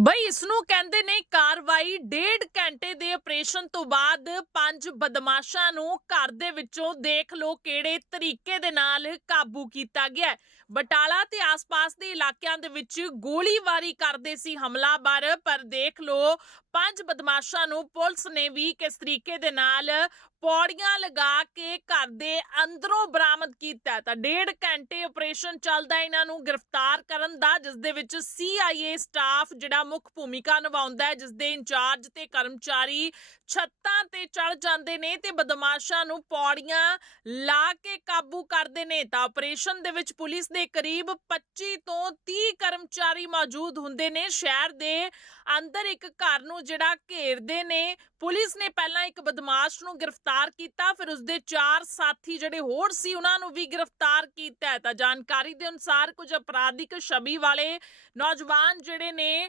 ਬਈ ਇਸ ਨੂੰ ਕਹਿੰਦੇ ਨੇ ਕਾਰਵਾਈ ਡੇਢ ਘੰਟੇ ਦੇ ਆਪਰੇਸ਼ਨ ਤੋਂ ਬਾਅਦ ਪੰਜ ਬਦਮਾਸ਼ਾਂ ਨੂੰ ਘਰ ਦੇ ਵਿੱਚੋਂ ਦੇਖ ਲਓ ਕਿਹੜੇ ਤਰੀਕੇ ਦੇ ਨਾਲ ਕਾਬੂ ਕੀਤਾ ਗਿਆ ਬਟਾਲਾ ਤੇ ਆਸ-ਪਾਸ ਦੇ ਇਲਾਕਿਆਂ ਦੇ ਵਿੱਚ ਗੋਲੀਬਾਰੀ ਕਰਦੇ ਸੀ ਹਮਲਾਵਰ, ਪਰ ਦੇਖ ਲਓ ਪੰਜ ਬਦਮਾਸ਼ਾਂ ਨੂੰ ਪੁਲਿਸ ਨੇ ਵੀ ਕਿਸ ਤਰੀਕੇ ਦੇ ਨਾਲ ਪੌੜੀਆਂ ਲਗਾ ਕੇ ਘਰ ਦੇ ਅੰਦਰੋਂ ਬਰਾਮਦ ਕੀਤਾ। ਤਾਂ ਡੇਢ ਘੰਟੇ ਆਪਰੇਸ਼ਨ ਚੱਲਦਾ ਇਹਨਾਂ ਨੂੰ ਗ੍ਰਿਫਤਾਰ ਕਰਨ ਦਾ, ਜਿਸ ਦੇ ਵਿੱਚ CIA ਸਟਾਫ ਜਿਹੜਾ ਮੁੱਖ ਭੂਮਿਕਾ ਨਿਭਾਉਂਦਾ ਹੈ, ਜਿਸ ਦੇ ਇੰਚਾਰਜ ਤੇ ਕਰਮਚਾਰੀ ਛੱਤਾਂ ਤੇ ਚੜ ਜਾਂਦੇ ਨੇ ਤੇ ਬਦਮਾਸ਼ਾਂ ਨੂੰ ਪੌੜੀਆਂ ਲਾ ਕੇ ਕਾਬੂ ਕਰਦੇ ਨੇ। ਤਾਂ ਆਪਰੇਸ਼ਨ ਦੇ ਵਿੱਚ ਪੁਲਿਸ ਦੇ ਕਰੀਬ 25 ਤੋਂ 30 ਕਰਮਚਾਰੀ ਮੌਜੂਦ ਹੁੰਦੇ ਨੇ। ਸ਼ਹਿਰ ਦੇ ਅੰਦਰ ਇੱਕ ਘਰ ਨੂੰ ਜਿਹੜਾ ਘੇਰਦੇ ਨੇ। ਪੁਲਿਸ ਨੇ ਪਹਿਲਾਂ ਇੱਕ ਬਦਮਾਸ਼ ਨੂੰ ਗ੍ਰਿਫਤਾਰ ਕੀਤਾ, ਫਿਰ ਉਸਦੇ ਚਾਰ ਸਾਥੀ ਜਿਹੜੇ ਹੋਰ ਸੀ, ਉਹਨਾਂ ਨੂੰ ਵੀ ਗ੍ਰਿਫਤਾਰ ਕੀਤਾ ਤਾਂ ਜਾਣਕਾਰੀ ਦੇ ਅਨੁਸਾਰ ਕੁਝ ਅਪਰਾਧਿਕ ਛਬੀ ਵਾਲੇ ਨੌਜਵਾਨ ਜਿਹੜੇ ਨੇ